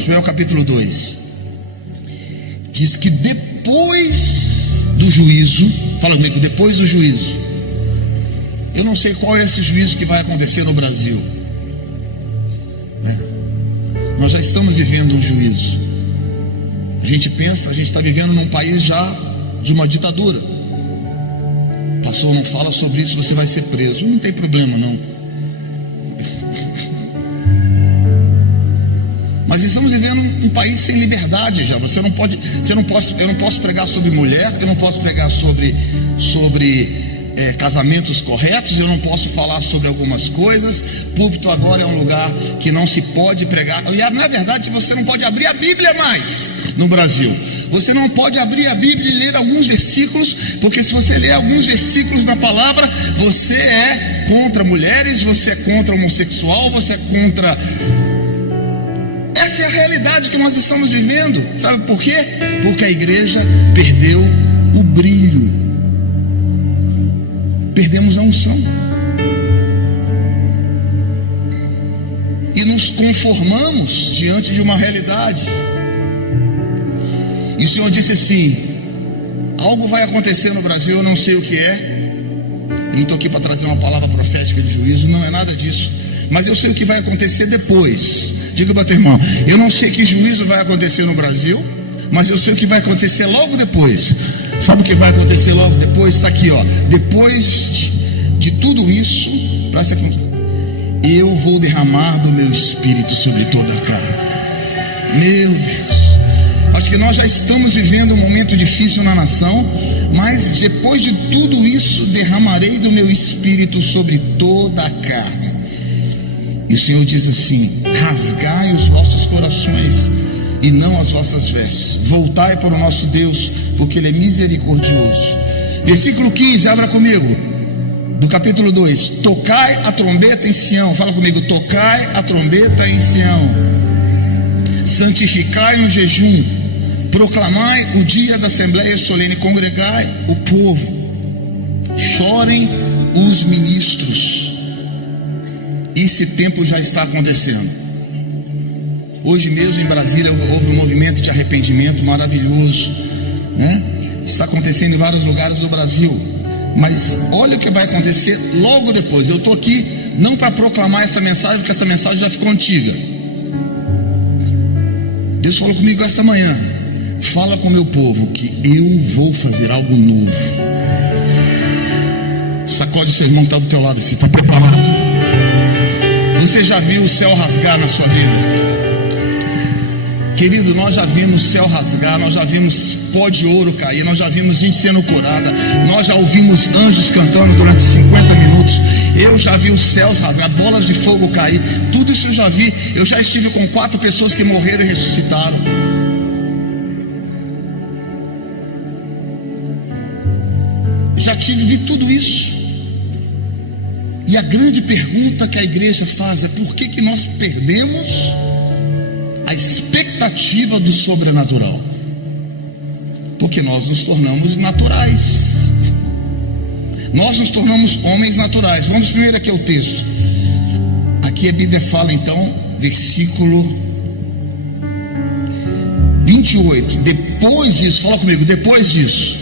Joel capítulo 2 diz que depois do juízo, fala comigo, depois do juízo, eu não sei qual é esse juízo que vai acontecer no Brasil, nós já estamos vivendo um juízo. A gente está vivendo num país já de uma ditadura. Pastor, não fala sobre isso, você vai ser preso. Não tem problema não. Mas estamos vivendo um país sem liberdade já. Eu não posso pregar sobre mulher, eu não posso pregar sobre casamentos corretos, eu não posso falar sobre algumas coisas. Púlpito agora é um lugar que não se pode pregar. Aliás, na verdade, você não pode abrir a Bíblia mais no Brasil. Você não pode abrir a Bíblia e ler alguns versículos, porque se você ler alguns versículos na palavra, você é contra mulheres, você é contra homossexual, você é contra... Essa é a realidade que nós estamos vivendo. Sabe por quê? Porque a igreja perdeu o brilho. Perdemos a unção e nos conformamos diante de uma realidade. E o Senhor disse assim: algo vai acontecer no Brasil, eu não sei o que é. Eu não estou aqui para trazer uma palavra profética de juízo, não é nada disso, mas eu sei o que vai acontecer depois. Diga para o teu irmão: eu não sei que juízo vai acontecer no Brasil, mas eu sei o que vai acontecer logo depois. Sabe o que vai acontecer logo depois? Está aqui, ó. Depois de tudo isso, presta atenção, eu vou derramar do meu espírito sobre toda a carne. Meu Deus, acho que nós já estamos vivendo um momento difícil na nação, mas depois de tudo isso, derramarei do meu espírito sobre toda a carne. E o Senhor diz assim: rasgai os vossos corações e não as vossas vestes. Voltai para o nosso Deus, porque Ele é misericordioso. Versículo 15, abra comigo, do capítulo 2. Tocai a trombeta em Sião. Fala comigo: tocai a trombeta em Sião. Santificai um jejum. Proclamai o dia da assembleia solene. Congregai o povo. Chorem os ministros. Esse tempo já está acontecendo. Hoje mesmo em Brasília houve um movimento de arrependimento maravilhoso, né? Está acontecendo em vários lugares do Brasil. Mas olha o que vai acontecer logo depois. Eu estou aqui não para proclamar essa mensagem, porque essa mensagem já ficou antiga. Deus falou comigo essa manhã: fala com o meu povo que eu vou fazer algo novo. Sacode seu irmão que está do teu lado. Você está preparado? Você já viu o céu rasgar na sua vida? Querido, nós já vimos o céu rasgar, nós já vimos pó de ouro cair, nós já vimos gente sendo curada, nós já ouvimos anjos cantando durante 50 minutos. Eu já vi os céus rasgar, bolas de fogo cair, tudo isso eu já vi. Eu já estive com 4 pessoas que morreram e ressuscitaram. Já vi tudo isso. E a grande pergunta que a igreja faz é: por que nós perdemos a expectativa do sobrenatural? Porque nós nos tornamos naturais. Nós nos tornamos homens naturais. Vamos primeiro aqui ao texto. Aqui a Bíblia fala então, versículo 28. Depois disso, fala comigo, depois disso.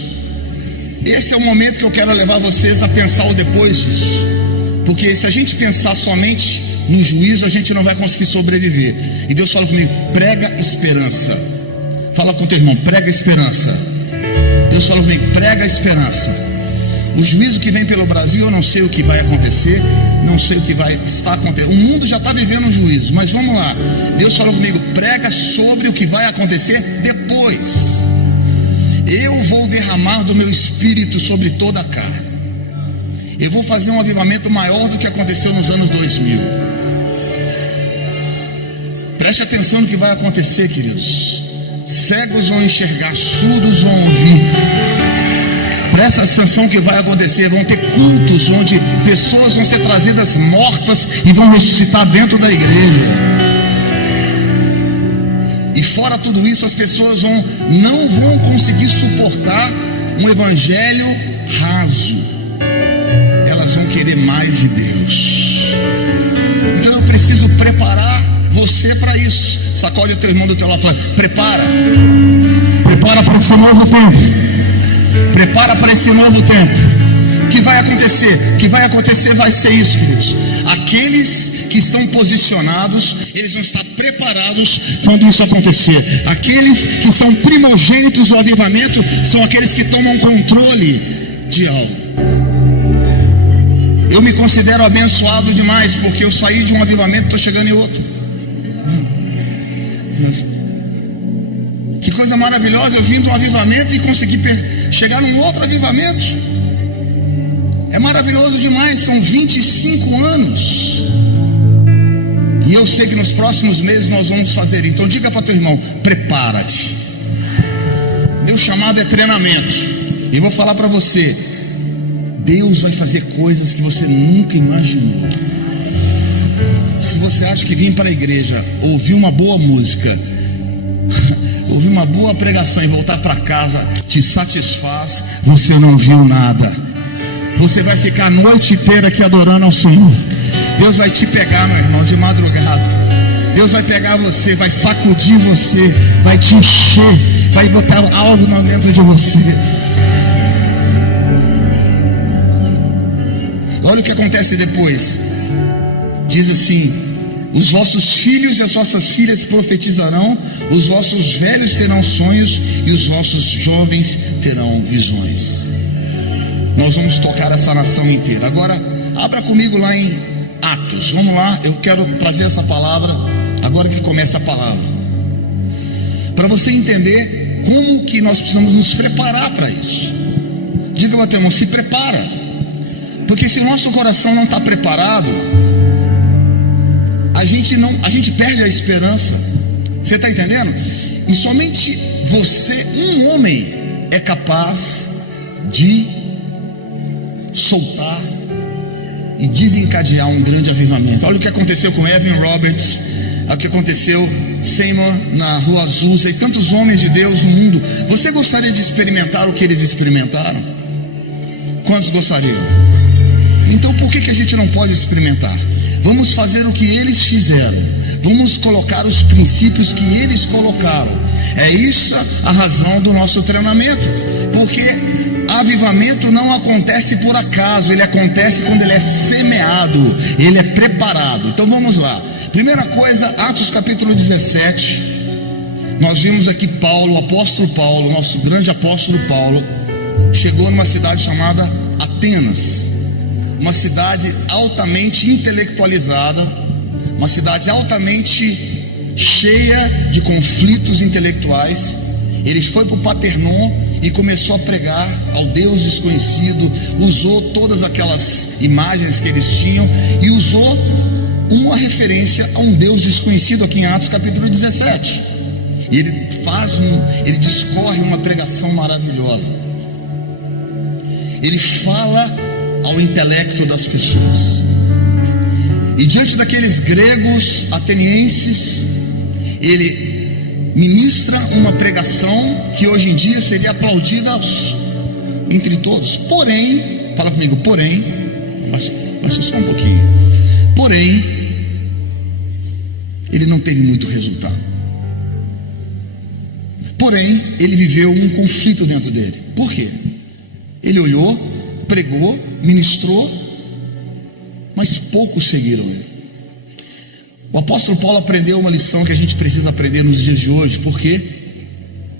Esse é o momento que eu quero levar vocês a pensar o depois disso. Porque se a gente pensar somente no juízo, a gente não vai conseguir sobreviver. E Deus fala comigo: prega esperança. Fala com o teu irmão: prega esperança. Deus fala comigo: prega esperança. O juízo que vem pelo Brasil, eu não sei o que vai acontecer, não sei o que vai estar acontecendo. O mundo já está vivendo um juízo, mas vamos lá. Deus falou comigo: prega sobre o que vai acontecer depois. Eu vou derramar do meu espírito sobre toda a carne. Eu vou fazer um avivamento maior do que aconteceu nos anos 2000. Preste atenção no que vai acontecer, queridos. Cegos vão enxergar, surdos vão ouvir. Presta atenção no que vai acontecer. Vão ter cultos onde pessoas vão ser trazidas mortas e vão ressuscitar dentro da igreja. E fora tudo isso, as pessoas não vão conseguir suportar um evangelho raso. Elas vão querer mais de Deus. Então eu preciso preparar você para isso. Sacode o teu irmão do teu lado e fala: prepara para esse novo tempo. Prepara para esse novo tempo. O que vai acontecer? O que vai acontecer vai ser isso, queridos. Aqueles que estão posicionados, eles vão estar preparados quando isso acontecer. Aqueles que são primogênitos do avivamento são aqueles que tomam controle de algo. Eu me considero abençoado demais, porque eu saí de um avivamento e estou chegando em outro. Que coisa maravilhosa, eu vim de um avivamento e consegui chegar num outro avivamento. É maravilhoso demais, são 25 anos. E eu sei que nos próximos meses nós vamos fazer. Então diga para teu irmão: prepara-te. Meu chamado é treinamento. E vou falar para você: Deus vai fazer coisas que você nunca imaginou. Se você acha que vir para a igreja, ouvir uma boa música, ouvir uma boa pregação e voltar para casa te satisfaz, você não viu nada. Você vai ficar a noite inteira aqui adorando ao Senhor. Deus vai te pegar, meu irmão, de madrugada. Deus vai pegar você, vai sacudir você, vai te encher, vai botar algo dentro de você. Olha o que acontece depois. Diz assim: os vossos filhos e as vossas filhas profetizarão, os vossos velhos terão sonhos e os vossos jovens terão visões. Nós vamos tocar essa nação inteira. Agora, abra comigo lá em Atos. Vamos lá, eu quero trazer essa palavra, agora que começa a palavra, para você entender como que nós precisamos nos preparar para isso. Diga ao teu irmão: se prepara. Porque se o nosso coração não está preparado, a gente perde a esperança. Você está entendendo? E somente você, um homem, é capaz de soltar e desencadear um grande avivamento. Olha o que aconteceu com Evan Roberts, olha o que aconteceu Seymour na Rua Azusa e tantos homens de Deus no mundo. Você gostaria de experimentar o que eles experimentaram? Quantos gostariam? Então por que a gente não pode experimentar? Vamos fazer o que eles fizeram. Vamos colocar os princípios que eles colocaram. É isso a razão do nosso treinamento. Porque avivamento não acontece por acaso, ele acontece quando ele é semeado, ele é preparado. Então vamos lá. Primeira coisa, Atos capítulo 17. Nós vimos aqui Paulo, o apóstolo Paulo, nosso grande apóstolo Paulo, chegou numa cidade chamada Atenas, uma cidade altamente intelectualizada, uma cidade altamente cheia de conflitos intelectuais. Ele foi para o Paternon e começou a pregar ao Deus desconhecido, usou todas aquelas imagens que eles tinham e usou uma referência a um Deus desconhecido aqui em Atos capítulo 17. E ele discorre uma pregação maravilhosa. Ele fala ao intelecto das pessoas. E diante daqueles gregos atenienses, ele ministra uma pregação que hoje em dia seria aplaudida entre todos. Porém, fala comigo, porém, baixa só um pouquinho. Porém, ele não teve muito resultado. Porém, ele viveu um conflito dentro dele. Por quê? Ele olhou, pregou, ministrou, mas poucos seguiram ele. O apóstolo Paulo aprendeu uma lição que a gente precisa aprender nos dias de hoje. Por quê?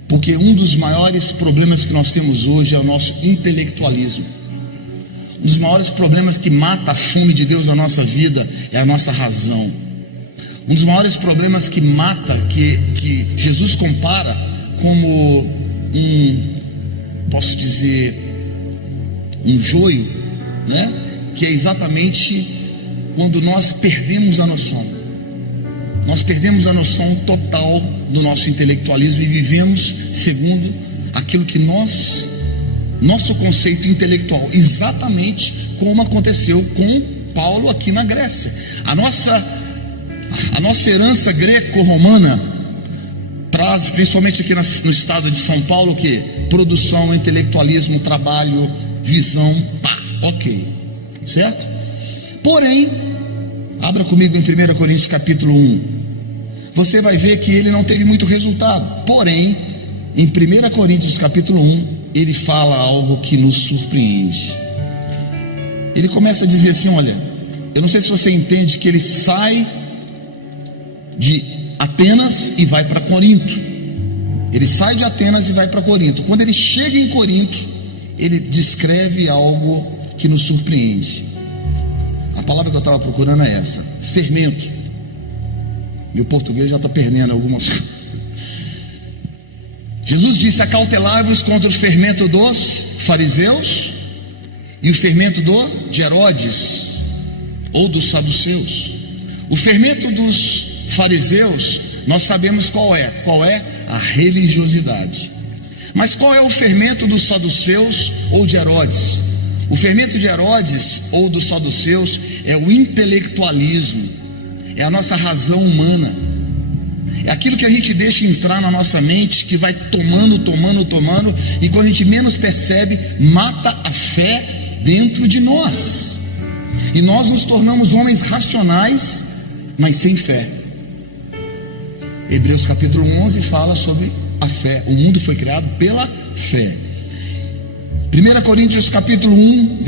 Porque um dos maiores problemas que nós temos hoje é o nosso intelectualismo. Um dos maiores problemas que mata a fome de Deus na nossa vida é a nossa razão. Um dos maiores problemas que mata, que Jesus compara como posso dizer, um joio, né? Que é exatamente quando nós perdemos a noção. Nós perdemos a noção total do nosso intelectualismo e vivemos segundo aquilo que nosso conceito intelectual, exatamente como aconteceu com Paulo aqui na Grécia. A nossa herança greco-romana traz, principalmente aqui no estado de São Paulo, o que? Produção, intelectualismo, trabalho, visão, ok, certo? Porém, abra comigo em 1 Coríntios capítulo 1. você vai ver que ele não teve muito resultado. Porém, em 1 Coríntios capítulo 1, ele fala algo que nos surpreende. Ele começa a dizer assim: olha, eu não sei se você entende que ele sai de Atenas e vai para Corinto. Ele sai de Atenas e vai para Corinto. Quando ele chega em Corinto, ele descreve algo que nos surpreende. A palavra que eu estava procurando é essa: fermento. E o português já está perdendo algumas coisas. Jesus disse: acautelai-vos contra o fermento dos fariseus e o fermento de Herodes, ou dos saduceus. O fermento dos fariseus, nós sabemos qual é a religiosidade. Mas qual é o fermento dos saduceus ou de Herodes? O fermento de Herodes ou dos saduceus é o intelectualismo, é a nossa razão humana, é aquilo que a gente deixa entrar na nossa mente, que vai tomando, e quando a gente menos percebe, mata a fé dentro de nós, e nós nos tornamos homens racionais, mas sem fé. Hebreus capítulo 11 fala sobre a fé. O mundo foi criado pela fé. 1 Coríntios capítulo 1,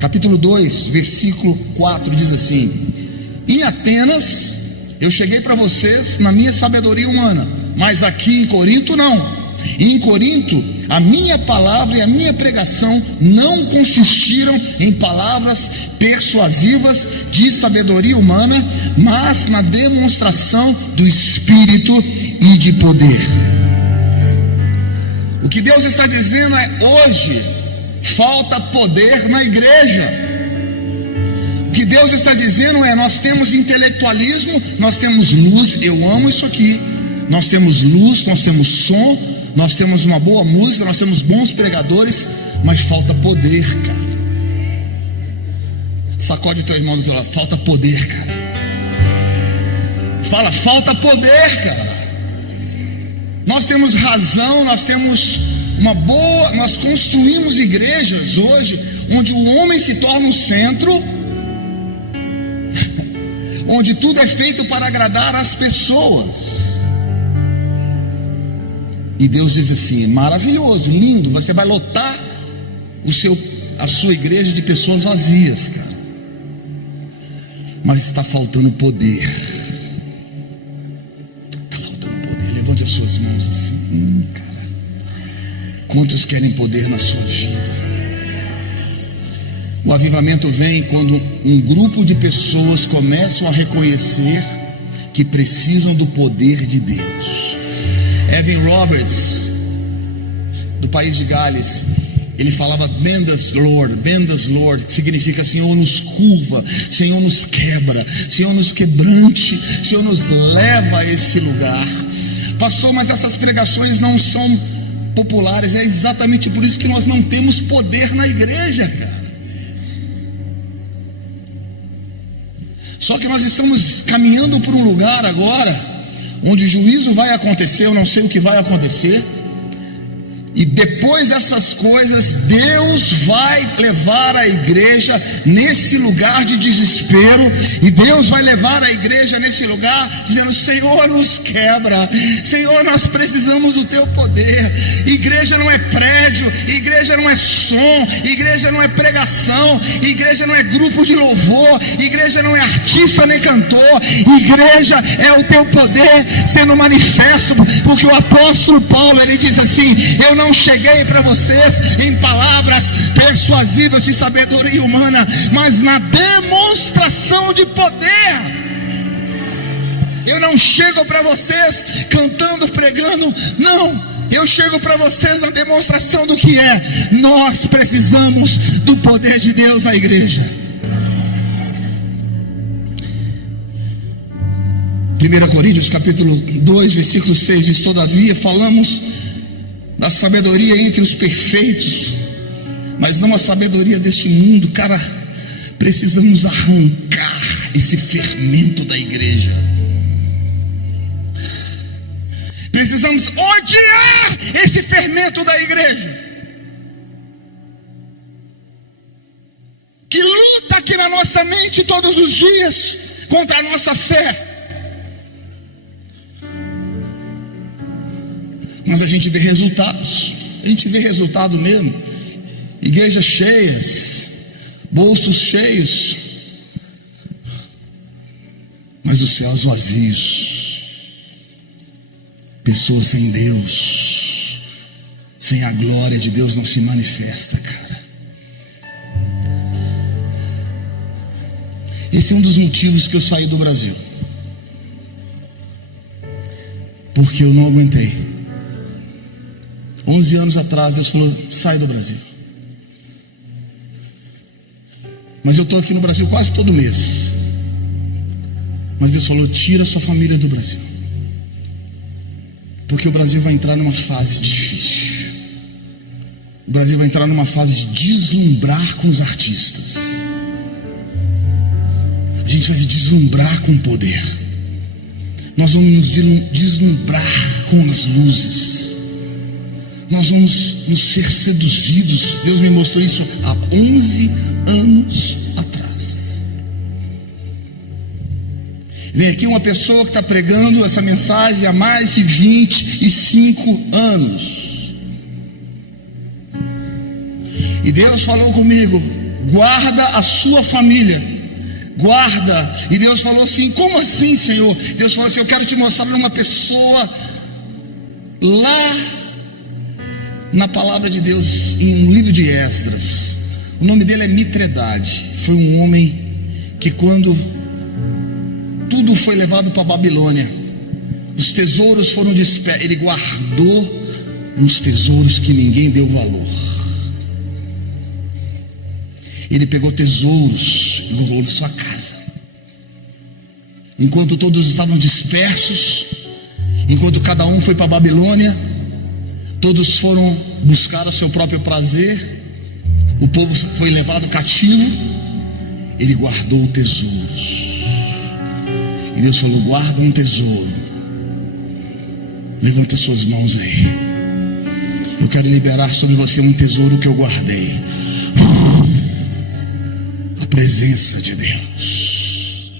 capítulo 2, versículo 4 diz assim: em Atenas eu cheguei para vocês na minha sabedoria humana, mas aqui em Corinto não. Em Corinto, a minha palavra e a minha pregação não consistiram em palavras persuasivas de sabedoria humana, mas na demonstração do Espírito e de poder. O que Deus está dizendo é: hoje falta poder na igreja. O que Deus está dizendo é: nós temos intelectualismo, nós temos luz, eu amo isso aqui. Nós temos luz, nós temos som, nós temos uma boa música, nós temos bons pregadores, mas falta poder, cara. Sacode teu irmão do teu lado: falta poder, cara. Fala: falta poder, cara. Nós temos razão, nós temos nós construímos igrejas hoje onde o homem se torna um centro, onde tudo é feito para agradar as pessoas. E Deus diz assim: maravilhoso, lindo, você vai lotar a sua igreja de pessoas vazias, cara. Mas está faltando poder. Está faltando poder. Levante as suas mãos assim, cara. Quantos querem poder na sua vida? O avivamento vem quando um grupo de pessoas começam a reconhecer que precisam do poder de Deus. Evan Roberts, do país de Gales, ele falava bend us Lord, que significa: Senhor nos curva, Senhor nos quebra, Senhor nos quebrante, Senhor nos leva a esse lugar. Pastor, mas essas pregações não são populares. É exatamente por isso que nós não temos poder na igreja, cara. Só que nós estamos caminhando por um lugar agora onde o juízo vai acontecer. Eu não sei o que vai acontecer. E depois dessas coisas, Deus vai levar a igreja nesse lugar de desespero. E Deus vai levar a igreja nesse lugar dizendo: Senhor, nos quebra. Senhor, nós precisamos do teu poder. Igreja não é prédio, igreja não é som, igreja não é pregação, igreja não é grupo de louvor, igreja não é artista nem cantor. Igreja é o teu poder sendo manifesto. Porque o apóstolo Paulo, ele diz assim: eu não cheguei para vocês em palavras persuasivas de sabedoria humana, mas na demonstração de poder. Eu não chego para vocês cantando, pregando, não. Eu chego para vocês na demonstração do que é. Nós precisamos do poder de Deus na igreja. 1 Coríntios capítulo 2, versículo 6 diz: todavia falamos da sabedoria entre os perfeitos, mas não a sabedoria deste mundo. Cara, precisamos arrancar esse fermento da igreja. Precisamos odiar esse fermento da igreja, que luta aqui na nossa mente todos os dias contra a nossa fé. Mas a gente vê resultados, a gente vê resultado mesmo. Igrejas cheias, bolsos cheios, mas os céus vazios, pessoas sem Deus, sem a glória de Deus não se manifesta, cara. Esse é um dos motivos que eu saí do Brasil, porque eu não aguentei. 11 anos atrás Deus falou: sai do Brasil. Mas eu estou aqui no Brasil quase todo mês. Mas Deus falou: tira sua família do Brasil, porque o Brasil vai entrar numa fase difícil. O Brasil vai entrar numa fase de deslumbrar com os artistas. A gente vai se deslumbrar com o poder. Nós vamos nos deslumbrar com as luzes. Nós vamos nos ser seduzidos. Deus me mostrou isso há 11 anos atrás. Vem aqui uma pessoa que está pregando essa mensagem há mais de 25 anos. E Deus falou comigo: guarda a sua família. Guarda. E Deus falou assim: como assim, Senhor? Deus falou assim: eu quero te mostrar uma pessoa lá na palavra de Deus, em um livro de Esdras. O nome dele é Mitredade. Foi um homem que, quando tudo foi levado para a Babilônia, os tesouros foram dispersos, ele guardou uns tesouros que ninguém deu valor. Ele pegou tesouros e guardou na sua casa. Enquanto todos estavam dispersos, enquanto cada um foi para a Babilônia, todos foram buscar o seu próprio prazer, o povo foi levado cativo, ele guardou tesouros. E Deus falou: guarda um tesouro. Levanta suas mãos aí. Eu quero liberar sobre você um tesouro que eu guardei. A presença de Deus.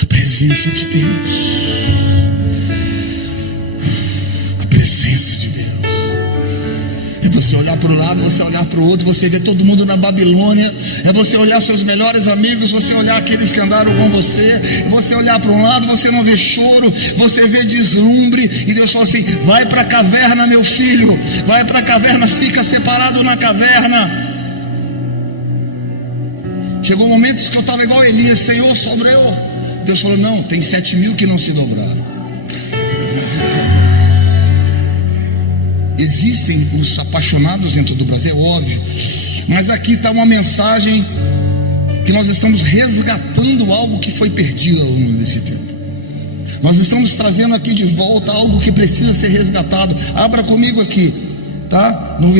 A presença de Deus. A presença de Deus. É você olhar para o lado, você olhar para o outro, você ver todo mundo na Babilônia. É você olhar seus melhores amigos, você olhar aqueles que andaram com você. Você olhar para um lado, você não vê choro, você vê deslumbre. E Deus falou assim: vai para a caverna, meu filho. Vai para a caverna, fica separado na caverna. Chegou momentos que eu estava igual Elias: Senhor, sobrou eu. Deus falou: não, tem 7.000 que não se dobraram. Existem os apaixonados dentro do Brasil, é óbvio. Mas aqui está uma mensagem que nós estamos resgatando algo que foi perdido ao longo desse tempo. Nós estamos trazendo aqui de volta algo que precisa ser resgatado. Abra comigo aqui, tá? No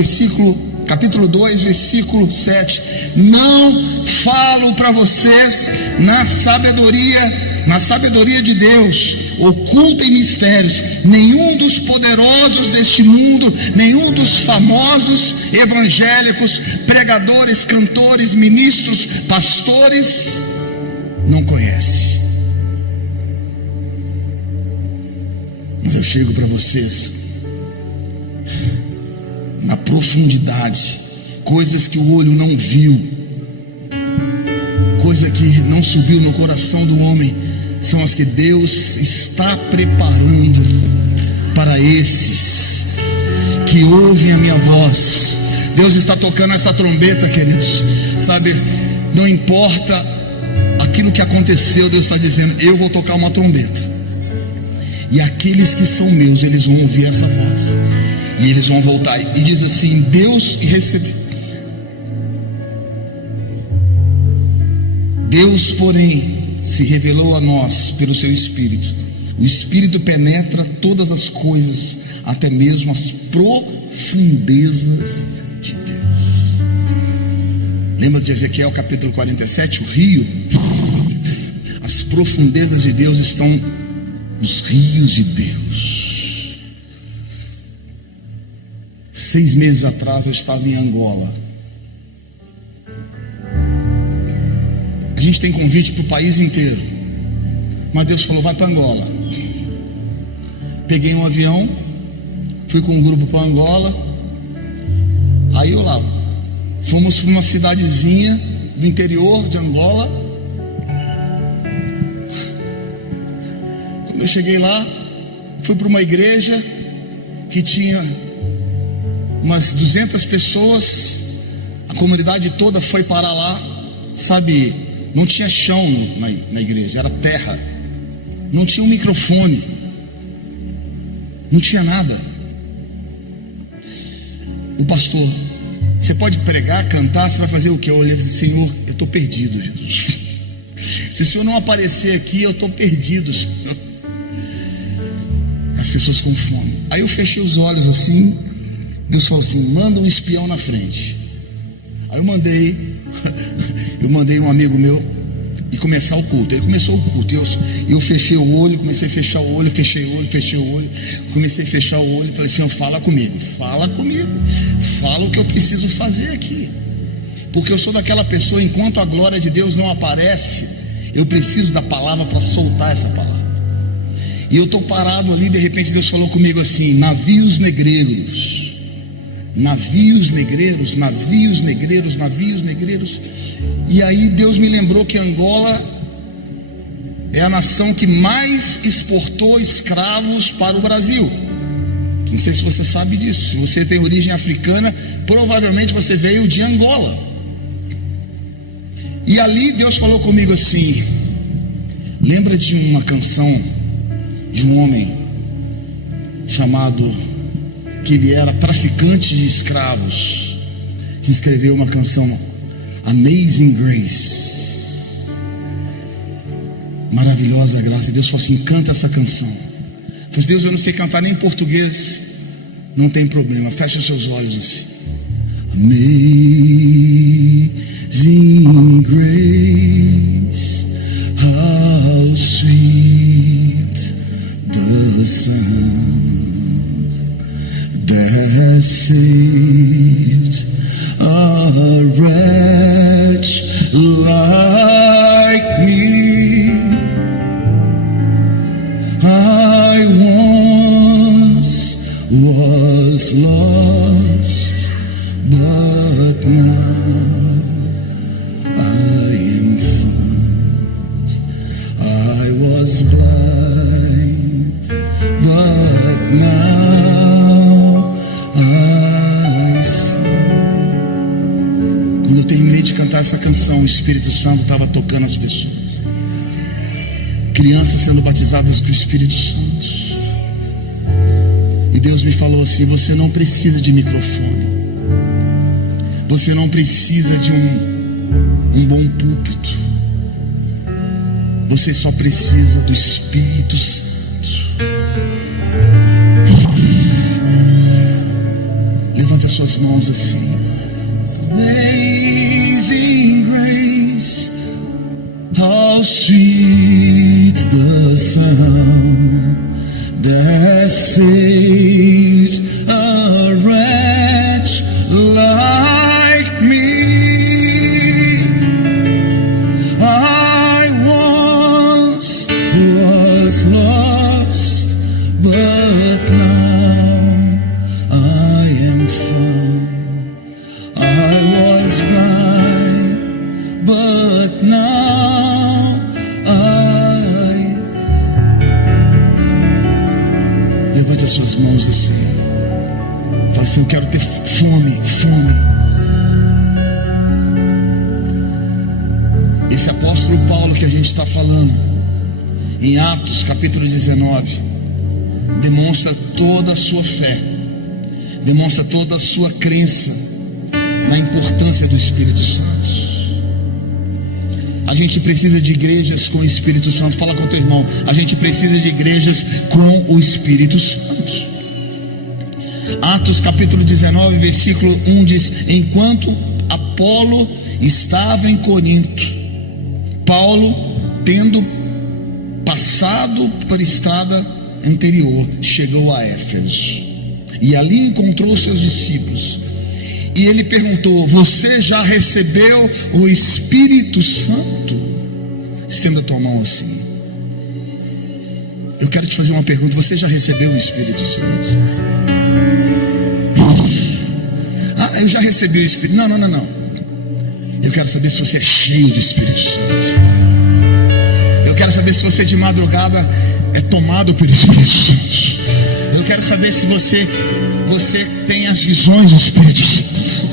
capítulo 2, versículo 7. Não falo para vocês na sabedoria de Deus, oculta em mistérios. Nenhum dos poderosos deste mundo, nenhum dos famosos evangélicos, pregadores, cantores, ministros, pastores, não conhece. Mas eu chego para vocês na profundidade, coisas que o olho não viu, coisa que não subiu no coração do homem, são as que Deus está preparando para esses que ouvem a minha voz. Deus está tocando essa trombeta, queridos, sabe? Não importa aquilo que aconteceu, Deus está dizendo: eu vou tocar uma trombeta, e aqueles que são meus, eles vão ouvir essa voz, e eles vão voltar. E diz assim: Deus recebeu. Deus, porém, se revelou a nós pelo seu Espírito. O Espírito penetra todas as coisas, até mesmo as profundezas de Deus. Lembra de Ezequiel capítulo 47? O rio. As profundezas de Deus estão nos rios de Deus. 6 meses atrás eu estava em Angola. A gente tem convite para o país inteiro, mas Deus falou: vai para Angola. Peguei um avião, fui com um grupo para Angola. Aí eu lá, fomos para uma cidadezinha do interior de Angola. Quando eu cheguei lá, fui para uma igreja que tinha umas 200 pessoas. A comunidade toda foi parar lá, sabe? Não tinha chão na igreja, era terra. Não tinha um microfone, não tinha nada. O pastor: você pode pregar, cantar, você vai fazer o que? Eu olhei e disse: Senhor, eu estou perdido, Jesus. Se o Senhor não aparecer aqui, eu estou perdido, Senhor. As pessoas com fome. Aí eu fechei os olhos assim. Deus falou assim: manda um espião na frente. Aí eu mandei um amigo meu e começar o culto. Ele começou o culto. Eu fechei o olho, comecei a fechar o olho, fechei o olho, comecei a fechar o olho. Falei: Senhor, fala comigo, fala o que eu preciso fazer aqui. Porque eu sou daquela pessoa, enquanto a glória de Deus não aparece, eu preciso da palavra para soltar essa palavra. E eu estou parado ali, de repente Deus falou comigo assim: navios negreiros. Navios negreiros, navios negreiros, navios negreiros. E aí Deus me lembrou que Angola é a nação que mais exportou escravos para o Brasil. Não sei se você sabe disso. Se você tem origem africana, provavelmente você veio de Angola. E ali Deus falou comigo assim: lembra de uma canção de um homem chamado, que ele era traficante de escravos, que escreveu uma canção, Amazing Grace, maravilhosa graça. Deus falou assim: canta essa canção. Eu falei: Deus, eu não sei cantar nem em português. Não tem problema, fecha os seus olhos assim. Amazing Grace, how sweet the sound that saved a wretch like me. I once was lost, but now I am found. I was blind, but now I see. Quando eu terminei de cantar essa canção, o Espírito Santo estava tocando as pessoas. Crianças sendo batizadas com o Espírito Santo. E Deus me falou assim: você não precisa de microfone, você não precisa de um bom púlpito, você só precisa do Espírito Santo. Levante as suas mãos assim. Amazing grace, how sweet the sound that saved a wretch like me. I once was lost, but now I am found. I was blind, but now I. Levante as suas mãos assim. Fala assim: eu quero ter fome. Esse apóstolo Paulo que a gente está falando, em Atos capítulo 19, demonstra toda a sua fé, demonstra toda a sua crença na importância do Espírito Santo. A gente precisa de igrejas com o Espírito Santo. Fala com o teu irmão: a gente precisa de igrejas com o Espírito Santo. Atos capítulo 19, versículo 1 diz: enquanto Apolo estava em Corinto, Paulo, tendo passado por estrada anterior, chegou a Éfeso e ali encontrou seus discípulos. E ele perguntou: você já recebeu o Espírito Santo? Estenda a tua mão assim. eu quero te fazer uma pergunta: você já recebeu o Espírito Santo? Ah, eu já recebi o Espírito. Não. Eu quero saber se você é cheio do Espírito Santo. Eu quero saber se você de madrugada é tomado pelo Espírito Santo. Eu quero saber se você tem as visões do Espírito Santo.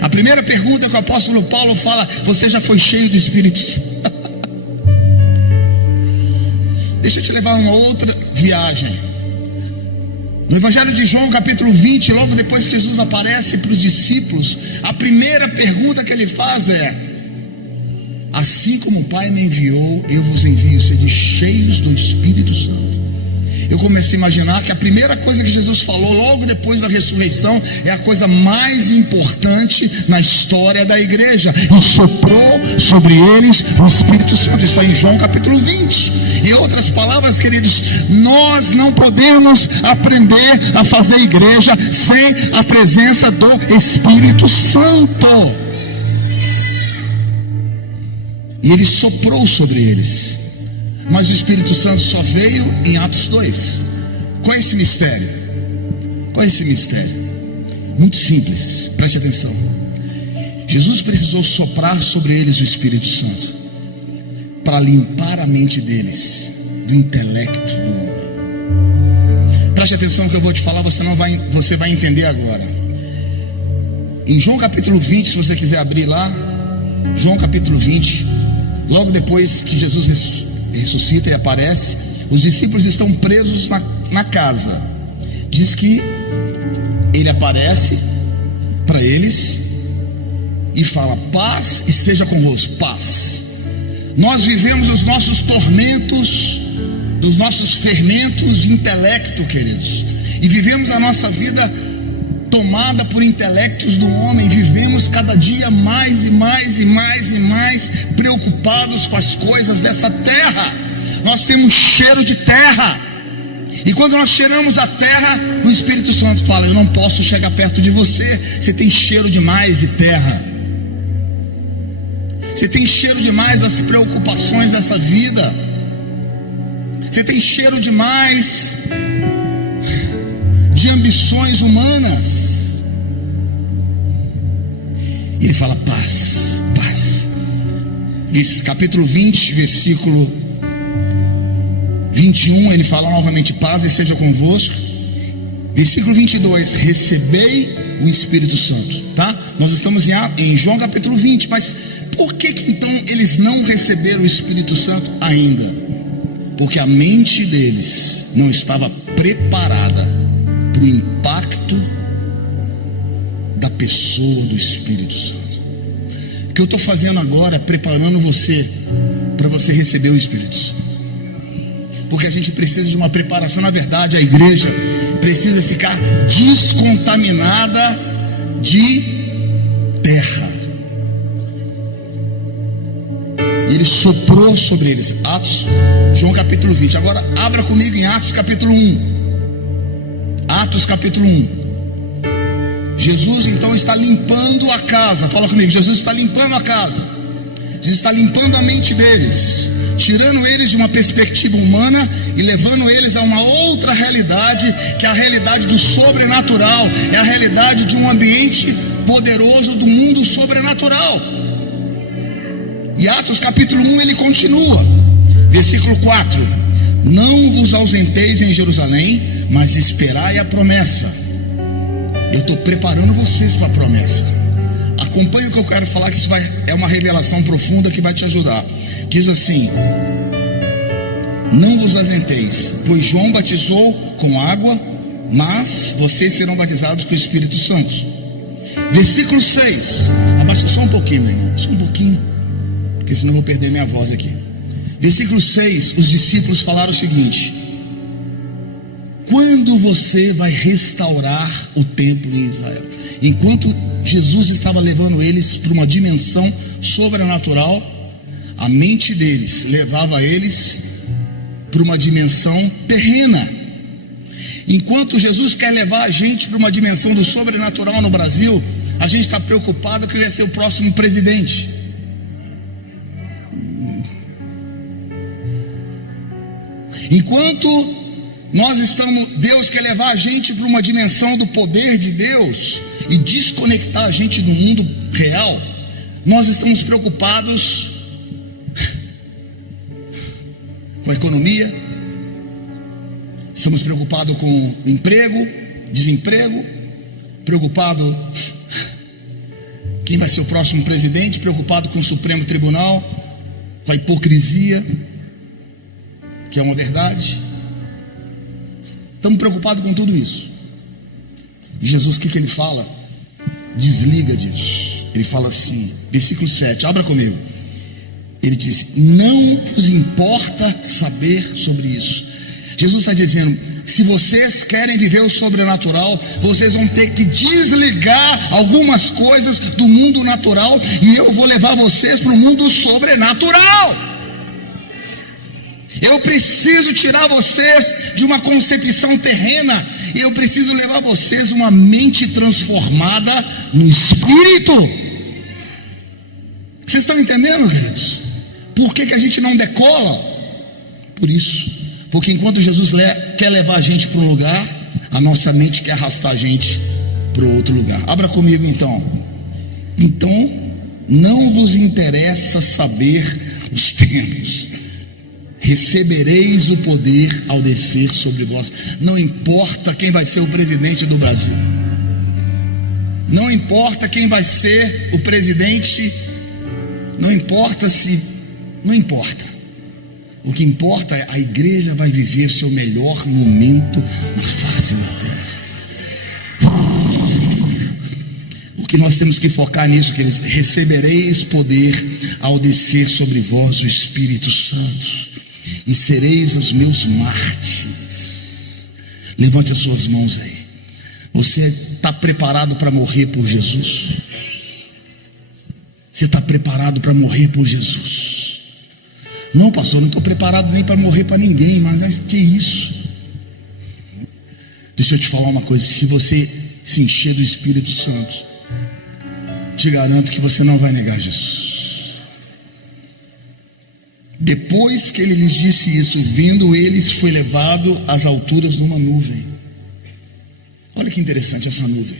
A primeira pergunta que o apóstolo Paulo fala: você já foi cheio do Espírito Santo? Deixa eu te levar a uma outra viagem. No Evangelho de João, capítulo 20, logo depois que Jesus aparece para os discípulos, a primeira pergunta que ele faz é: assim como o Pai me enviou, eu vos envio, sede cheios do Espírito Santo. Eu comecei a imaginar que a primeira coisa que Jesus falou logo depois da ressurreição é a coisa mais importante na história da igreja: e soprou sobre eles o Espírito Santo. Está em João capítulo 20. Em outras palavras, queridos, nós não podemos aprender a fazer igreja sem a presença do Espírito Santo. E ele soprou sobre eles. Mas o Espírito Santo só veio em Atos 2. Qual é esse mistério? Qual é esse mistério? Muito simples, preste atenção. Jesus precisou soprar sobre eles o Espírito Santo para limpar a mente deles do intelecto do homem. Preste atenção no que eu vou te falar, você vai entender agora. Em João capítulo 20, se você quiser abrir lá, João capítulo 20, logo depois que Jesus ressuscita e aparece, os discípulos estão presos na casa. Diz que ele aparece para eles e fala: paz esteja convosco. Paz. Nós vivemos os nossos tormentos, dos nossos fermentos de intelecto, queridos, e vivemos a nossa vida tomada por intelectos do homem. Vivemos cada dia mais e mais preocupados com as coisas dessa terra. Nós temos cheiro de terra, e quando nós cheiramos a terra, o Espírito Santo fala: eu não posso chegar perto de você, você tem cheiro demais de terra, você tem cheiro demais das preocupações dessa vida, você tem cheiro demais de ambições humanas. E ele fala: paz, paz. Esse capítulo 20, versículo 21, ele fala novamente: paz e seja convosco. Versículo 22, recebei o Espírito Santo, tá? Nós estamos em João capítulo 20, mas por que então eles não receberam o Espírito Santo ainda? Porque a mente deles não estava preparada para o impacto da pessoa do Espírito Santo. O que eu estou fazendo agora é preparando você para você receber o Espírito Santo, porque a gente precisa de uma preparação. Na verdade, a igreja precisa ficar descontaminada de terra. E ele soprou sobre eles. João capítulo 20. Agora abra comigo em Atos capítulo 1. Atos capítulo 1. Jesus então está limpando a casa. Fala comigo: Jesus está limpando a casa. Jesus está limpando a mente deles, tirando eles de uma perspectiva humana e levando eles a uma outra realidade, que é a realidade do sobrenatural. É a realidade de um ambiente poderoso do mundo sobrenatural. E Atos capítulo 1 ele continua, versículo 4: não vos ausenteis em Jerusalém, mas esperai a promessa. Eu estou preparando vocês para a promessa. Acompanhe o que eu quero falar, que isso é uma revelação profunda que vai te ajudar. Diz assim: não vos ausenteis, pois João batizou com água, mas vocês serão batizados com o Espírito Santo. Versículo 6, abaixa só um pouquinho, meu irmão, só um pouquinho, porque senão eu vou perder minha voz aqui. Versículo 6, os discípulos falaram o seguinte: quando você vai restaurar o templo em Israel? Enquanto Jesus estava levando eles para uma dimensão sobrenatural, a mente deles levava eles para uma dimensão terrena. Enquanto Jesus quer levar a gente para uma dimensão do sobrenatural no Brasil, a gente está preocupado que vai ser o próximo presidente. Enquanto Deus quer levar a gente para uma dimensão do poder de Deus e desconectar a gente do mundo real, nós estamos preocupados com a economia, estamos preocupados com emprego, desemprego, preocupado quem vai ser o próximo presidente, preocupado com o Supremo Tribunal, com a hipocrisia, que é uma verdade. Estamos preocupados com tudo isso. E Jesus, o que ele fala? Desliga disso. Ele fala assim, versículo 7, abra comigo. Ele diz: não vos importa saber sobre isso. Jesus está dizendo: se vocês querem viver o sobrenatural, vocês vão ter que desligar algumas coisas do mundo natural, e eu vou levar vocês para o mundo sobrenatural. Eu preciso tirar vocês de uma concepção terrena, e eu preciso levar vocês uma mente transformada no Espírito. Vocês estão entendendo, queridos? Por que a gente não decola? Por isso. Porque enquanto Jesus quer levar a gente para um lugar, a nossa mente quer arrastar a gente para outro lugar. Abra comigo então. Então, não vos interessa saber os tempos. Recebereis o poder ao descer sobre vós. Não importa quem vai ser o presidente do Brasil. Não importa quem vai ser o presidente. Não importa. O que importa é a igreja vai viver seu melhor momento na face da terra. O que nós temos que focar nisso, queridos: recebereis poder ao descer sobre vós o Espírito Santo, e sereis os meus mártires. Levante as suas mãos aí. Você está preparado para morrer por Jesus? Você está preparado para morrer por Jesus? Não, pastor, não estou preparado nem para morrer para ninguém. Mas que isso? Deixa eu te falar uma coisa: se você se encher do Espírito Santo, te garanto que você não vai negar Jesus. Depois que ele lhes disse isso, vindo eles, foi levado às alturas numa nuvem. Olha que interessante essa nuvem.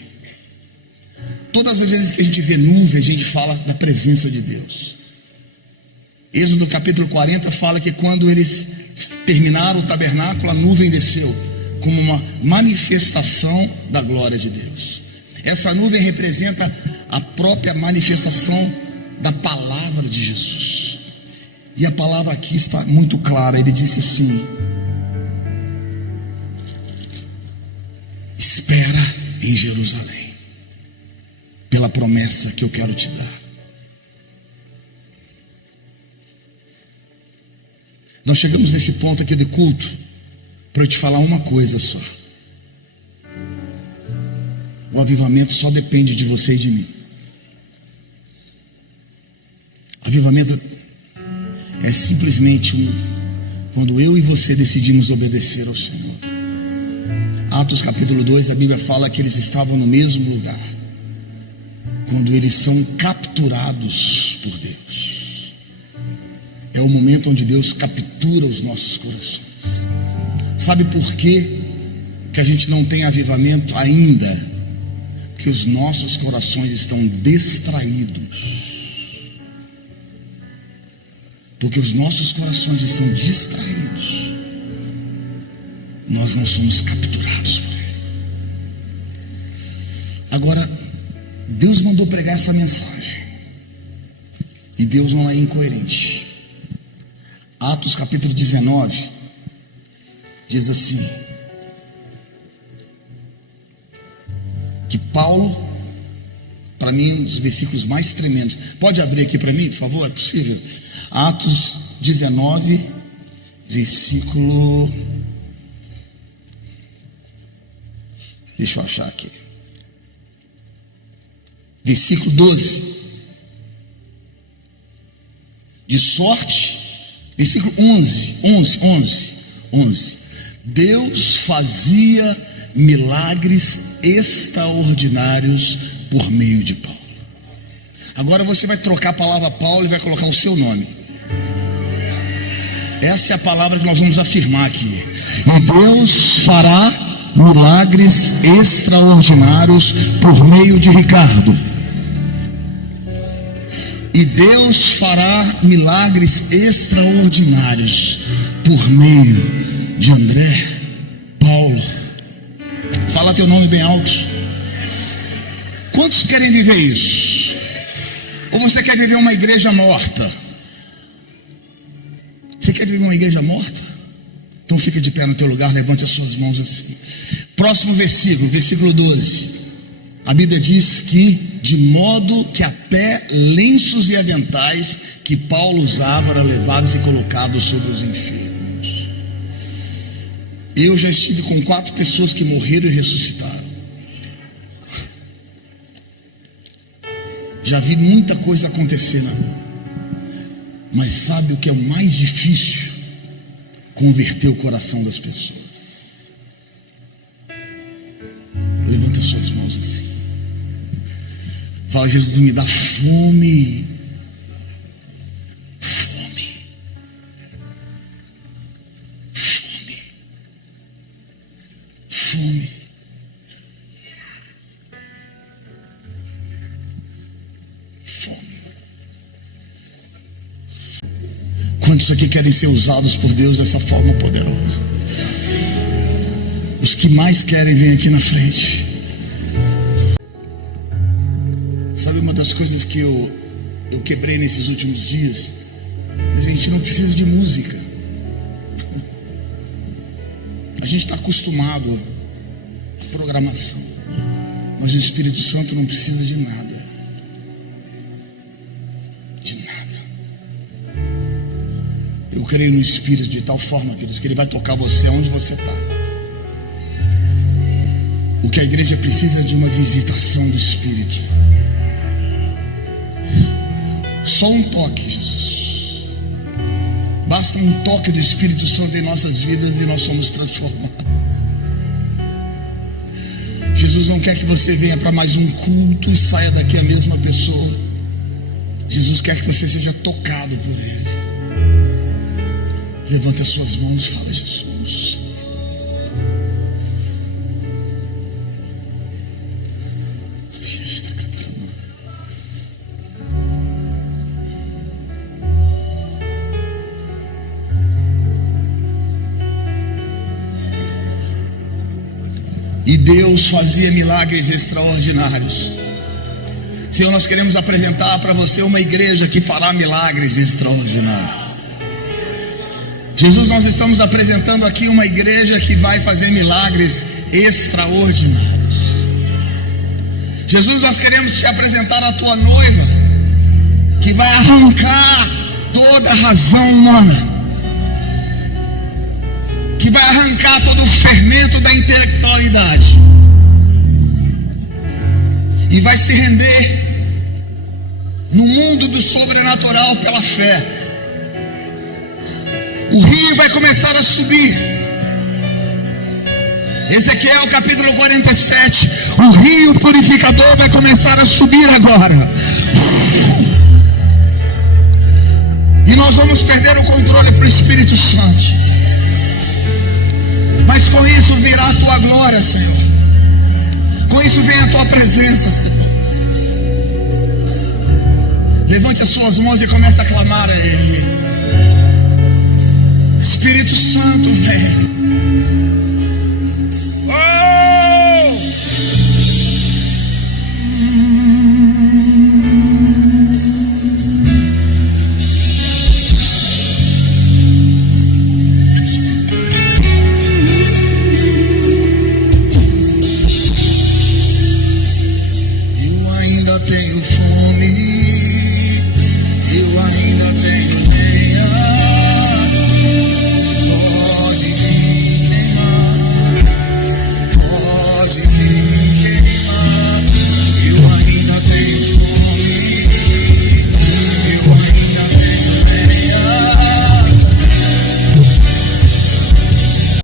Todas as vezes que a gente vê nuvem, a gente fala da presença de Deus. Êxodo capítulo 40 fala que quando eles terminaram o tabernáculo, a nuvem desceu como uma manifestação da glória de Deus. Essa nuvem representa a própria manifestação da palavra de Jesus. E a palavra aqui está muito clara. Ele disse assim: espera em Jerusalém, pela promessa que eu quero te dar. Nós chegamos nesse ponto aqui de culto para eu te falar uma coisa só: o avivamento só depende de você e de mim. Avivamento é simplesmente quando eu e você decidimos obedecer ao Senhor. Atos capítulo 2, a Bíblia fala que eles estavam no mesmo lugar quando eles são capturados por Deus. É o momento onde Deus captura os nossos corações. Sabe por quê que a gente não tem avivamento ainda? Porque os nossos corações estão distraídos. Porque os nossos corações estão distraídos. Nós não somos capturados por Ele. Agora, Deus mandou pregar essa mensagem, e Deus não é incoerente. Atos capítulo 19 diz assim: que Paulo, para mim, um dos versículos mais tremendos. Pode abrir aqui para mim, por favor? É possível? Atos 19, versículo... Deixa eu achar aqui. Versículo 12. De sorte... Versículo 11. Deus fazia milagres extraordinários por meio de Paulo. Agora você vai trocar a palavra Paulo e vai colocar o seu nome. Essa é a palavra que nós vamos afirmar aqui. E Deus fará milagres extraordinários por meio de Ricardo. E Deus fará milagres extraordinários por meio de André, Paulo. Fala teu nome bem alto. Quantos querem viver isso? Ou você quer viver uma igreja morta? Você quer viver uma igreja morta? Então fica de pé no teu lugar, levante as suas mãos assim. Próximo versículo, versículo 12. A Bíblia diz que de modo que até lenços e aventais que Paulo usava eram levados e colocados sobre os enfermos. Eu já estive com 4 pessoas que morreram e ressuscitaram. Já vi muita coisa acontecer na rua. Mas sabe o que é o mais difícil? Converter o coração das pessoas. Levanta as suas mãos assim. Fala, Jesus, me dá fome. Fome. Fome. Fome. Fome. Quantos aqui querem ser usados por Deus dessa forma poderosa? Os que mais querem, vêm aqui na frente. Sabe uma das coisas que eu quebrei nesses últimos dias? A gente não precisa de música. A gente está acostumado à programação. Mas o Espírito Santo não precisa de nada. De nada. Eu creio no Espírito de tal forma, queridos, que Ele vai tocar você onde você está. O que a igreja precisa é de uma visitação do Espírito. Só um toque, Jesus. Basta um toque do Espírito Santo em nossas vidas e nós somos transformados. Jesus não quer que você venha para mais um culto e saia daqui a mesma pessoa. Jesus quer que você seja tocado por Ele. Levante as suas mãos e fala, Jesus. E Deus fazia milagres extraordinários. Senhor, nós queremos apresentar para você uma igreja que fará milagres extraordinários. Jesus, nós estamos apresentando aqui uma igreja que vai fazer milagres extraordinários. Jesus, nós queremos te apresentar a tua noiva, que vai arrancar toda a razão humana, que vai arrancar todo o fermento da intelectualidade e vai se render no mundo do sobrenatural pela fé. O rio vai começar a subir. Ezequiel capítulo 47. O rio purificador vai começar a subir agora. E nós vamos perder o controle para o Espírito Santo. Mas com isso virá a tua glória, Senhor. Com isso vem a tua presença, Senhor. Levante as suas mãos e comece a clamar a Ele. Espírito Santo, vem.